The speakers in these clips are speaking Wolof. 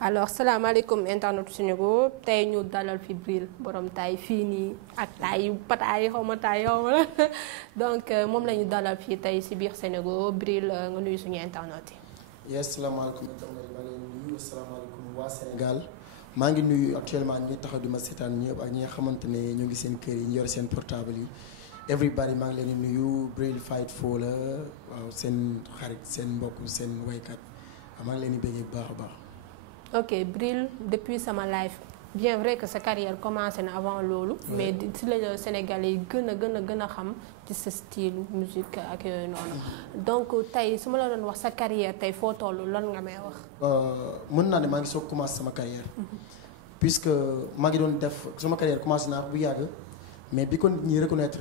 alors salaamaaleykum internet Sénégal tey ñu dalal fi Bril borom taay fii nii ak taay pataay xaw ma donc moom la ñu dalal fii tey si biir Sénégal Bril nga nuyu suñu internet yi. yes salaamaaleykum internet maa ngi leen nuyu asalaamaaleykum waa Sénégal maa ngi nuyu actuellement ñi taxaw di ma seetaan ñëpp ak ñi nga xamante ne ñu ngi seen kër yi ñu yor seen portable yi everybody maa ngi leen di nuyu Bril Fight For la waaw seen xarit seen mbokk seen waykat maa ngi leen di béggee bu baax a baax. ok Bril depuis sama live bien vrai que sa carrière commencé na avant loolu mais si la Sénégalais yi gën a xam ci sa style musique ak yooyu noonu donc tey su ma la doon wax sa carrière tey foo toll lan nga may wax. mën naa ne maa ngi soog commencé sama carrière puisque maa ngi doon def sama carrière commencé naa bu yàgg mais bi ko nit ñi reconnaître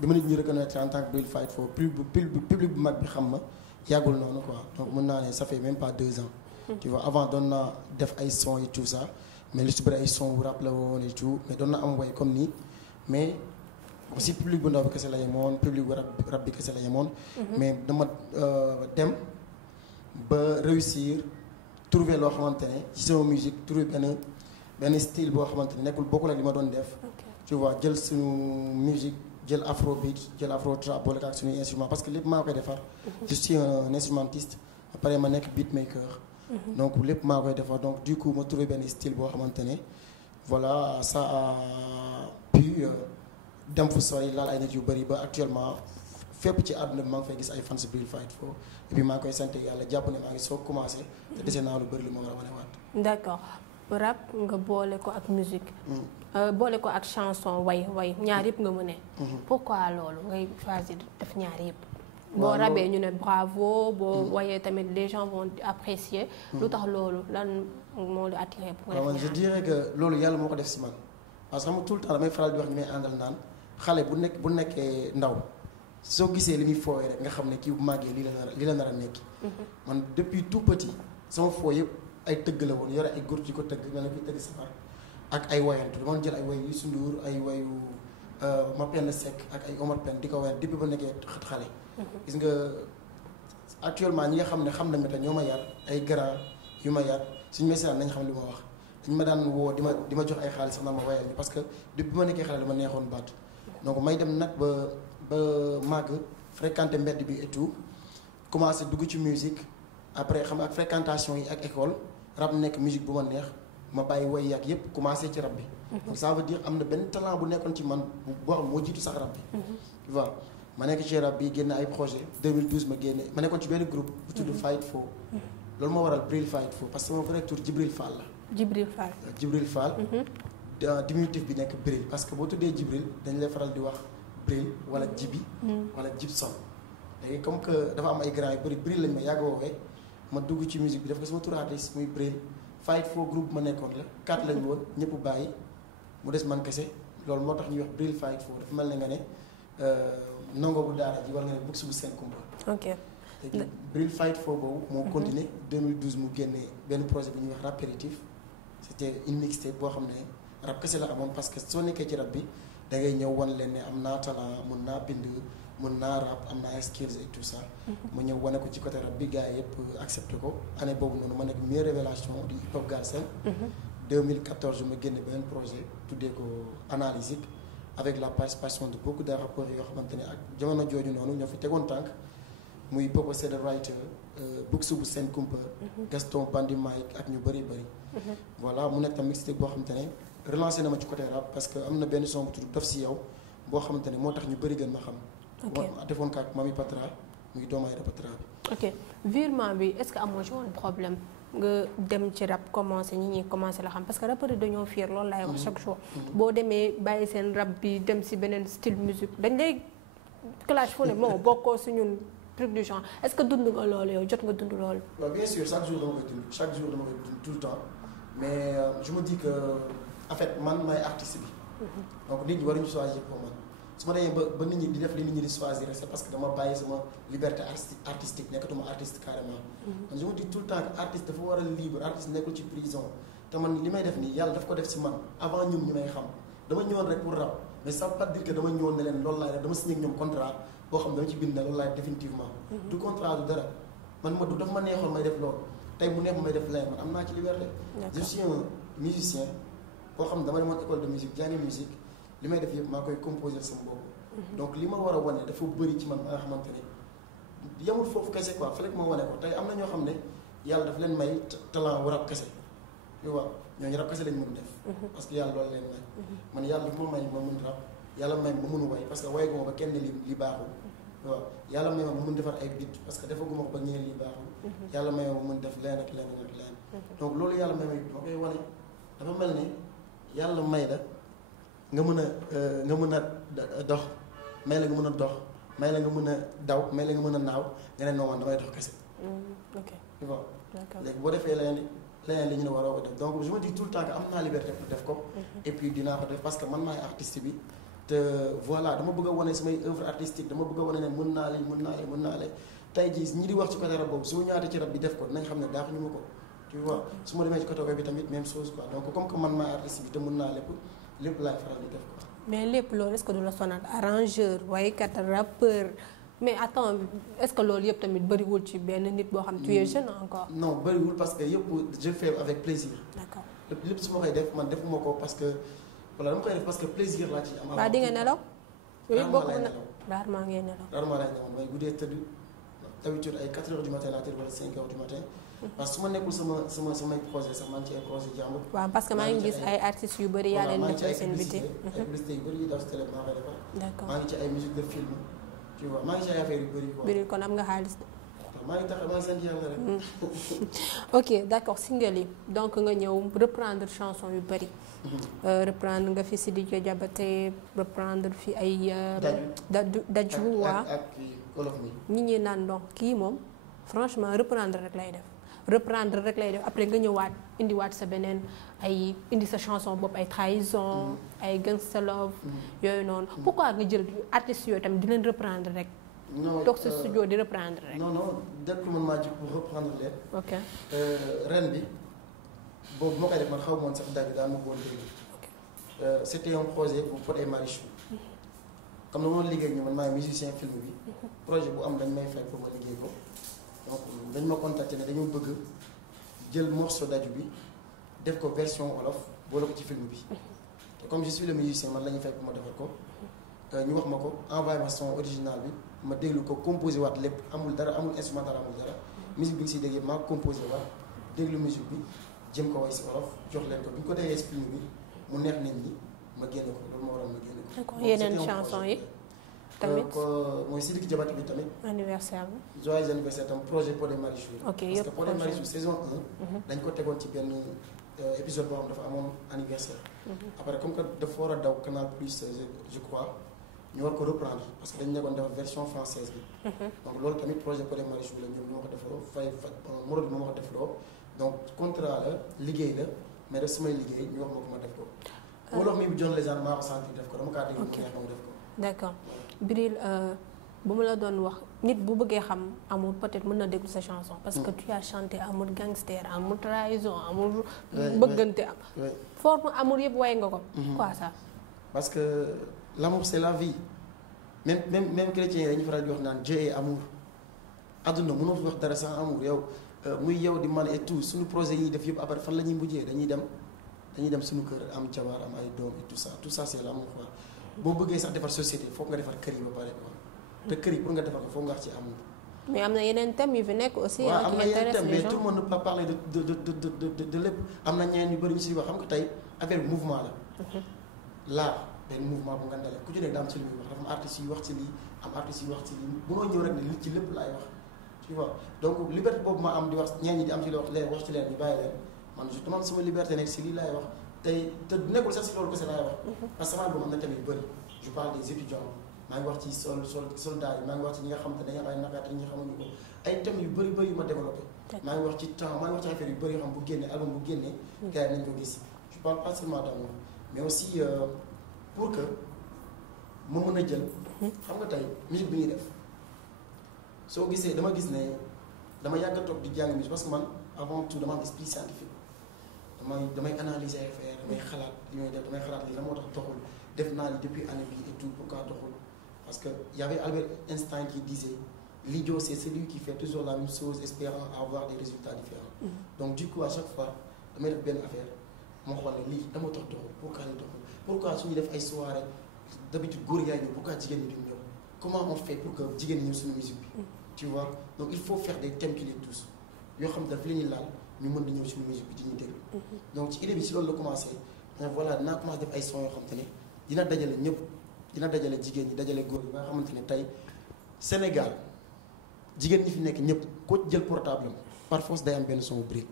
bi ma nit ñi reconnaître en tant que Bril Fight For public bu mag bi xam ma yàggul noonu quoi donc mën naa ne ça fait même pas 2 ans. tu vois avant doon naa def ay son et tout ça mais lu ci bëri ay son wu rap la woon et tout mais doon na am way comme nii mais aussi public bu ndaw bi kese la yemoon public bu rap bi kese la yemoon. mais dama dem ba réussir trouver loo xamante ne ci sama musique trouver benn style boo xamante ne nekkul bokkul ak li ma doon def. tu vois jël suñu musique jël afrobeat jël afro trap boole ak suñuy instrument parce que lépp maa koy defar. je suis un instrumentiste après ma nekk beatmaker. donc lépp maa koy defar donc du coup ma trouvé benn style boo xamante ne voilà ça a pu dem fu sori laal ay nit yu bëri ba actuellement fépp ci àdduna bi maa ngi fay gis ay fans Bril Fight For et puis maa ngi koy sant yàlla jàpp ne maa ngi soog commencé te dese naa lu bëri li ma war a wane waat. d'accord rap nga boole ko ak musique. boole ko ak chanson way ñaar yëpp nga mëne. pourquoi loolu ngay choisir def ñaar yëpp. boo rabee ñu ne bravo boo wayee tamit les gens vont apprécier. lu tax loolu lan moo la attiré pour nga def je dirais que loolu yàlla moo ko def si man parce que xam nga tout le temps damay faral di wax ñu may àndal naan xale bu nekkee ndaw soo gisee li muy fooyee rek nga xam ne kii bu màggee lii la nar a nekk. man depuis tout petit sama foo yëpp ay tëgg la woon yore ay góor yi ko tëgg mel na kuy tëgg safar ak ay wayantu dama jël ay way yu Youssou Ndour ay wayu Mapenda Seck ak ay Omar Pène di ko wayal depuis ba nekkee xale. gis nga actuellement ñi nga xam ne xam nañ ma te ñoo ma yar ay grand yu ma yar suñu message nañ xam li ma wax dañ ma daan woo di ma jox ay xaalis sax na ma wayal bi parce que depuis bi ma nekkee xale dama neexoon baat donc may dem nag ba màgg fréquenter mbedd bi et tout commencé dugg ci musique après xam nga ak fréquentation yi ak école rap nekk musique bu ma neex ma bàyyi way yàgg yépp commencé ci rap bi donc ça veut dire am na benn talent bu nekkoon ci man boo xam moo jiitu sax rap bi tu vois ma nekk ci rap bi génne ay projet 2012 ma nekkoon ci benn groupe bu tudd Fight For loolu moo waral Bril Fight For parce que sama vrai tour Djibril Fall la. Djibril Fall. Diminutif bi nekk Bril parce que boo tuddee Djibril dañ lay faral di wax Bril wala Djibi. wala Djibson léegi comme que dafa am ay grand yu bëri Bril lañ ma yàgg woowee ma dugg ci musique bi def ko sama tour artiste muy Bril Fight For groupe ma nekkoon la 4 lañ woon ñëpp bàyyi mu des man kese loolu moo tax ñuy wax Bril Fight For dafa mel ne nga ne. nongo bu daara ji war nga ne bugg subu seen kumba. ok léegi Bril Fight For boobu moo continué 2012 mu génnee benn projet bi ñuy wax Rapéritif c'était une mixtape boo xam ne rap kese la amoon parce que soo nekkee ci rap bi da ngay ñëw wan leen ne am naa talent mun naa bind mun naa rap am naa skills et tout ça. mu ñëw wane ko ci côté rap bi gars yi yëpp accepté ko année boobu noonu ma nekk meilleure révélation du hip hop Galsen. 2014 ma génne benn projet tuddee ko Analysique. avec la participation de beaucoup de rappeurs yoo xamante ne ak jamono jooju noonu ñoo fi tegoon tànk muy Popo c'est the writer Buxu bu Sen Kumpa Gaston Bandi Mike ak ñu bëri. voilà mu nekk tam mixtape boo xamante ne relancé na ma ci côté rap parce que am na benn son bu tudd Dof Si Yow boo xamante ne moo tax ñu bëri gën ma xam. ok defoon ko ak Mami Patra muy doomaay Patra bi. ok virement bi est-ce que amoo ci woon problème. nga dem ci rap commencé ñi commencé la xam parce que rappeurs yi dañoo fier loolu laay wax chaque jour boo demee bàyyi seen rap bi dem si beneen style musique dañ lay clash fu ne moo bokkoo si ñun truc du genre est-ce que dund nga loolu yow jot nga dund loolu. waaw bien sûr chaque jour dama koy dund tout le temps mais je me dis que en fait man maay artiste bi donc nit ñi waruñu choisir pour man su ma demee ba nit ñi di def li nit ñi di choisir c'est parce que dama bàyyi sama liberté artistique nekkatuma artiste carrément. man je me dis tout le temps que artiste dafa war a libre artiste nekkul ci prison te man li may def nii yàlla daf ko def si man avant ñun ñu may xam dama ñëwoon rek pour rap mais ça veut pas dire que dama ñëwoon ne leen loolu laay def dama signé ak ñoom contrat boo xam ne dama ci bind ne loolu laay définitivement. du contrat du dara man ma du daf ma neexoon may def loolu tey mu neex may def leneen man am naa ci liberté. je suis un musicien boo xam ne dama demoon école de musique jàngi musique li may def yëpp maa koy composer sama bopp. donc li ma war a wane dafa bëri ci man ba nga xamante ne yemul foofu kese quoi fële ma wane ko tey am na ñoo xam ne yàlla daf leen may talent wu rap kese tu vois ñooñu rap kese lañ mën def. parce que yàlla loolu leen may. man yàlla daf ma may ma mën rap yàlla may ma mën way parce que way guma ba kenn li baaxul. waaw yàlla may ma mën defar ay beat parce que defaguma ko ba ñeen li baaxul. yàlla may ma mën def leen ak leen ak leen. donc loolu yàlla may ma koy wane dafa mel ni yàlla may la nga mën a dox may la nga mën a dox may la nga mën a daw may la nga mën a naaw nga ne non man damay dox kese. ok tu vois léegi boo defee leneen li ñu ne waroo ko def donc je me dis tout le temps que am naa liberté pour def ko. et puis dinaa ko def parce que man maay artiste bi. te voilà dama bëgg a wane samay œuvre artistique dama bëgg a wane ne mën naa leen tey jii ñi di wax ci côté rap boobu su ñaata ci rap bi def ko dinañ xam ne daaxuñu ma ko tu vois su ma demee ci côté web bi tamit même chose quoi donc comme que man maay artiste bi te mën naa lépp laay faral di def quoi. mais lépp loolu est-ce que du la sonal arrangeur waykat rappeur mais attends est-ce que loolu yëpp tamit bëriwul ci benn nit boo xam tu es jeune encore. non bëriwul parce que yëpp je le fais avec plaisir. d'accord lépp su ma koy def man defuma ko parce que voilà dama koy def parce que plaisir laa ci am. waaw di nga nelaw. yooyu bokk na rarement laay nelaw. rarement laay nelaw mooy guddee tëdd d'habitude ay 4 heures du matin laa tëdd wala 5 heures du matin. parce que su ma nekkul samay projet sax maa ngi ci ay projet jàmbur. waaw parce que maa ngi gis ay artistes yu bëri yaa leen defal seen biti. ay publicité yu bëri yi daw si télé maa koy defar. d'accord maa ngi ci ay musique de film tu vois maa ngi ci ay affaires yu bëri quoi. bëri kon am nga xaalis. maa ngi sant yàlla rek. ok d'accord single yi donc nga ñëw reprendre chanson yu bëri. reprendre nga fi Sidiki Diabaté reprendre fi ay. Daju waa ak Wolof mi. ñi naan donc kii moom franchement reprendre rek lay def après nga ñëwaat indiwaat sa beneen ay indi sa chanson bopp ay trahison ay gangsta love yooyu noonu pourquoi nga jël artistes yooyu tamit di leen reprendre rek. non toog sa studio di reprendre rek. non dëkk man maa ji pour reprendre leen. ok ren bi boobu moo koy def man xaw ma woon sax dagg daal ma ko woon déglu. c'était un projet pour Pod et Marichou comme na ma liggéey ñu man maay musicien film bi projet bu am dañ may fay pour ma liggéey ko donc dañ ma contacté ne dañoo bëgg jël morceau Daju bi def ko version wolof boole ko ci film bi te comme je suis le musicien man la ñuy fay pour ma defar ko ñu wax ma ko envoyé ma son original bi ma déglu ko composé waat lépp amul dara amul instrumental amul dara musique bi nga siy déggee maa composé waat déglu musique bi jëm ko way si wolof jox leen ko bi ñu ko déggee si film bi mu neex nit ñi ma génne ko loolu moo waral ma génne ko. d'accord yeneen chanson yi tamit mooy Sidiki Diabaté bi tamit. anniversaire bi. joyeux anniversaire tam projet Pod et Marichou. ok parce que Pod et Marichou saison 1. dañ ko tegoon ci benn épisode boo xam dafa amoon anniversaire. après comme que dafa war a daw Canal Plus je crois ñu war ko reprendre parce que dañu nekkoon def version française bi. donc loolu tamit projet Pod et Marichou la ñoom ñoo ko defaloo fay Morod bi moo ko defaloo donc contrat la liggéey la mais daf samay liggéey ñu wax ma ko ma def ko. wolof mi bu John Legend maa ko sentir def ko dama kaa dégg mu neex ma def ko. d'accord Bril bu ma la doon wax nit bu bëggee xam amour peut-être mën na déglu sa chanson. parce que tu as chanté amour gangster amour trahison amour. bëggante am. forme amour yëpp way nga ko. quoi ça. parce que l'amour c'est la vie même chrétiens yi dañuy faral di wax naan Dieu est amour adduna mënoo fi wax dara sans amour yow muy yow di man et tout suñu projet yi def yëpp après fan la ñuy mujjee dañuy dem suñu kër am jabar am ay doom et tout ça c'est l'amour quoi. boo bëggee sax defar société foog nga defar kër yi ba pare quoi te kër yi pour nga defar ko foog nga wax ci amour. mais am na yeneen thèmes yu fi nekk aussi. waaw am na yeneen thèmes mais tout le monde ne peut pas parler de lépp am na ñeneen ñu bëri ñu si wax xam nga tey affaire bi mouvement la. l'art benn mouvement bu nga ndale ku ci nekk daa am ci li muy wax dafa am artistes yi wax ci lii am artistes yi wax ci lii bu noo ñëw rek ne li ci lépp laay wax tu vois donc liberté boobu ma am di wax ñeen ñi di am ci wax ci leen ñu bàyyi leen man je demande sama liberté nekk si lii laay wax. tey te nekkul sax si loolu kese laay wax. parce que sama boobu am na tamit bëri je parle des étudiants maa ngi wax ci soldats yi maa ngi wax ci ñi nga xamante ne dañuy am ay naqaat ñi nga xamuñu ko ay thèmes yu bëri yu ma développé. maa ngi wax ci temps maa ngi wax ci affaire yu bëri yoo xam bu génnee album bu génnee. gars yi nañ ko gis je parle pas seulement d'amour mais aussi pour que ma mën a jël. xam nga tey musique bi ñuy def soo gisee dama gis ne dama yàgg a toog di jàng musique parce que man avant tout dama am esprit scientifique. damay analyser ay affaire damay xalaat li may def damay xalaat lii la moo tax doxul def naa li depuis année bi et tout pourquoi doxul parce que y avait Albert Einstein qui disait l'idiot c'est celui qui fait toujours la même chose espérant avoir des résultats différents. Donc du coup à chaque fois damay def benn affaire moo xool ne lii dama tax doxul pourquoi lii doxul pourquoi suñu def ay soirée d'habitude góor yaay ñëw pourquoi jigéen ñi duñ ñëw comment on fait pour que jigéen ñi ñëw suñu musique bi tu vois donc il faut faire des thèmes qui les touchent yoo xam daf li ñuy laal ñu mën di ñëw suñu musique bi di ñu déglu donc ci idée bi si loolu la commencé voilà dinaa commencé def ay sons yoo xam te ne dina dajale ñëpp dina dajale jigéen ñi dajale góor yi ba nga xamante ne tey Sénégal jigéen ñi fi nekk ñëpp koo jël portable am par force day am benn son brille.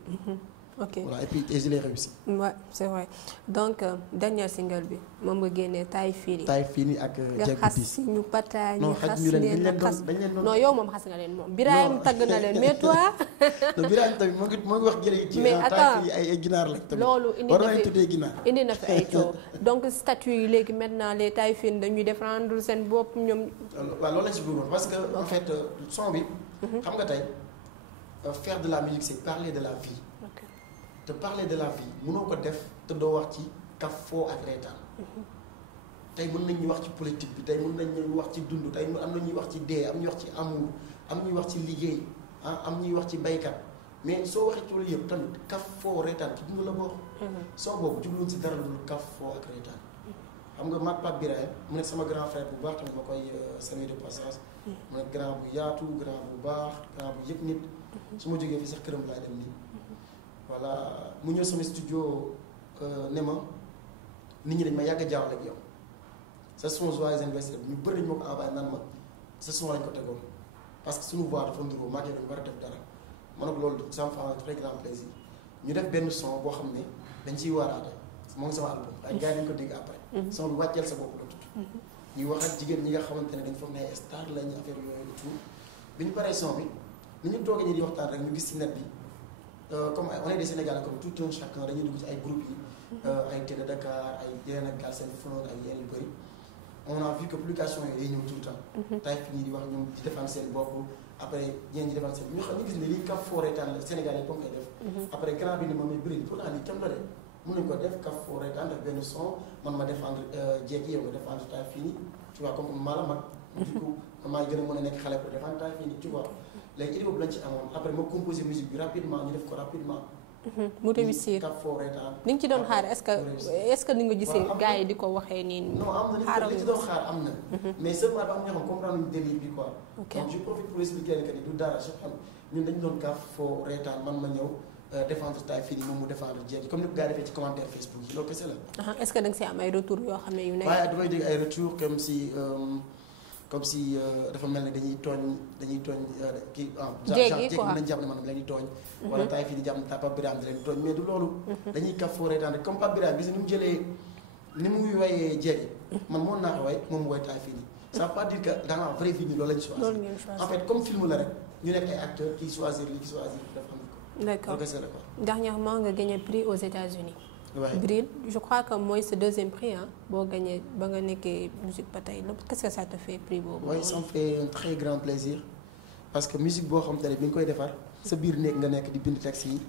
ok voilà et puis je l'ai réussi. Ouais, c'est vrai donc dernier single bi moom nga génnee taay fii nii. taay fii nii ak jeeg nga bu diis. xas ñu pataay ñu non xas xaj ñu leen leen dañ xas leen doon non yow moom xas nga leen moom. Birahim tagg na leen mais toi. non Birahim tamit moo ngi wax jële ci mais taay attends fii ay ginaar la tamit. loolu indi war na nañu fi tuddee ginaar. indi na fi ay coow donc statut yi léegi maintenant les taay fii dañuy défendre seen bopp ñoom. waaw loolu lañ si bëggoon parce que en fait son bi. xam nga tey faire de la musique c'est parler de la vie. ok te parler de la vie mënoo ko def te doo wax ci kaf foo ak reetaan tey mën nañu wax ci politique bi tey mën nañu wax ci dund tey am na ñuy wax ci dee am ñuy wax ci amour am ñuy wax ci liggéey am ñuy wax ci baykat mais soo waxee ci loolu yëpp tamit kaf foo reetaan ci dund la bokk. soo boobu jubluñ si dara lu kaf foo ak reetaan xam nga maag Pape Birahim mu nekk sama grand frère bu baax tamit ma koy saluer de passage mu nekk grand bu yaatu grand bu baax grand bu yëg nit su ma jógee fii sax këram laay dem nii voilà mu ñëw sama studio ne ma nit ñi dañ ma yàgg a jaawale ak yow sa son joyeux anniversaire bi ñu bëri nañu ma ko envoyé naan ma sa son lañ ko tegoon parce que suñu voix dafa nduroo maa ngi dañu war a def dara man ak loolu ça me fait un très grand plaisir ñu def benn son boo xam ne dañ ciy waaraate moo ngi sama album ay gars yi dañu ko dégg après son bi wàcceel sa bopp la tudd ñuy wax ak jigéen ñi nga xamante ne dañ foog ne ay star lañu affaire yooyu et tout bi ñu paree son bi ni ñu toogee ñi di waxtaan rek ñu gis ci net bi comme on est des Sénégalais comme tout un chacun dañuy dugg ci ay groupes yi ay Télé Dakar ay yeneen ak Galsen Fun ak yeneen yu bëri on a vu que publication yi day ñëw tout le temps tay fi ñi di wax ñoom di defaan seen bopp après ñeen ñi defaan seen ñu xam ñu gis ne lii kaf foo reetaan la Sénégalais yi comme koy def après grand bi ne ma may bëri pourtant lii tam la de mën nañu ko def kaf foo reetaan def benn son man ma défendre jeeg yow nga défendre tay fii nii tu vois comme maa la mag du coup maa gën a mën a nekk xale pour défendre tay fii nii tu vois léegi idée boobu lañ ci amoon après ma composé musique bi rapidement ñu def ko rapidement. mu réussir kaf foo reetaan. ni nga ci doon xaar est-ce que ni nga gisee gars yi di ko waxee nii. non am na li ci doon xaar am na. mais seulement dafa am ñoo xam comprendre nañu délire bi quoi. ok donc je profite pour expliquer que ni du dara je xam ñun dañu doon kaf foo reetaan man ma ñëw défendre tay fii nii moom mu défendre jeeg comme ni ko gars yi defee ci commentaire Facebook yi loolu kese la. est-ce que da nga si am ay retours yoo xam ne yu nekk. waaye damay dégg ay retours comme si dafa mel ne dañuy tooñ kii jéegi quoi nañ jàpp ne man leen di tooñ wala tay fii di jàpp ne Pape Birahim di leen di tooñ mais du loolu dañuy kaf foo reetaan rek comme Pape Birahim gis ni mu jëlee ni muy woyee jéegi man moon naa ko way moom mu woy tay fii nii ça veut pas dire que dans la vraie vie nii loolu lañ choisir loolu ngeen choisir en fait comme film la rek ñu nekk ay acteurs qui choisir li qui choisir def am ko d'accord loolu kese la quoi dernièrement nga gagné prix aux États-Unis ouais. Bril je crois que mooy ce deuxième prix boo gagné ba nga nekkee musique ba tey qu'est-ce que ça te fait prix boobu. oui ça me fait un très grand plaisir parce que musique boo xam te ne bi nga koy defar sa biir néeg nga nekk di bind texte yi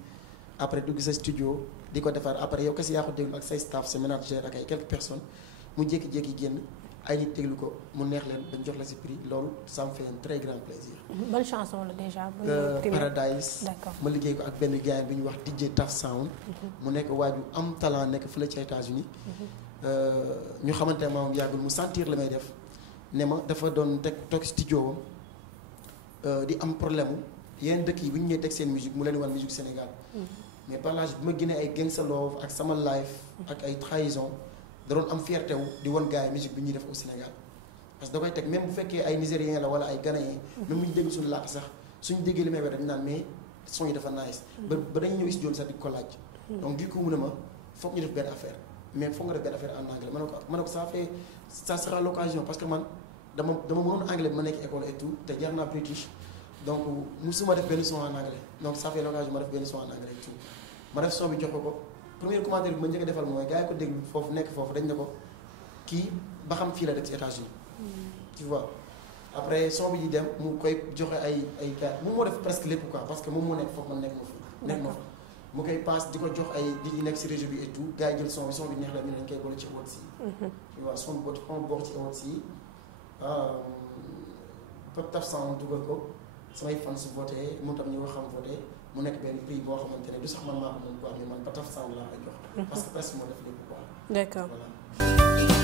après dugg sa studio di ko defar après yow kese yaa ko déglu ak say staff sa manager ak ay quelques personnes mu jékki-jékki génn ay nit déglu ko mu neex leen bañ jox la si prix loolu ça me fait un très grand plaisir. bonne chanson la déjà. Paradise. d'accord ma liggéey ko ak benn gars bi ñu wax DJ Taf Sound. mu nekk waaju am talent nekk fële ci États-Unis ñu xamante ne moom yàggul mu sentir la may def ne ma dafa doon toog studio am di am problème mu yeneen dëkk yi bu ñu ñëwee teg seen musique mu leen wan musique Sénégal. mais par là bi ma génnee ay Gangsta Love ak sama life ak ay trahison da doon am fierté wu di wan gars yi musique bi ñuy def au Sénégal. parce que da koy teg même bu fekkee ay Nigériens la wala ay Ghanéens même bu ñu dégg suñu làkk sax suñu déggee li may wax dañu naan mais son yi dafa nice. ba dañu ñëw studio sax di ko laaj. donc du coup mu ne ma foog ñu def benn affaire mais foog nga def benn affaire en anglais ma ne ko ça sera l'occasion parce que man dama mënoon anglais bi ma nekk école et tout te jar naa British donc musuma def benn son en anglais donc ça fait l'occasion ma def benn son en anglais et tout ma def son bi jox ko premier commentaire bi ma njëkk a defal mooy gars yi ko déglu foofu nekk foofu dañ ne ko kii ba xam fii la dëkk ci États-Unis tu vois après son bi di dem mu koy joxe ay gars moom moo def presque lépp quoi parce que moom moo nekk foofu man nekk ma fa mu koy paas di ko jox ay nit ñi nekk si réseau bi et tout gars yi jël son bi neex la ñu dañ koy boole ci awards yi. tu vois son bot on bokk ci awards yi Pape Taf Sound dugal ko samay fans voté moom tam ñu nga xam voté mu nekk benn prix boo xamante ne du sax man maa ko moom quoi mais man Pape Taf Sound laa koy jox. parce que presque moo def lépp quoi. D'accord. Voilà.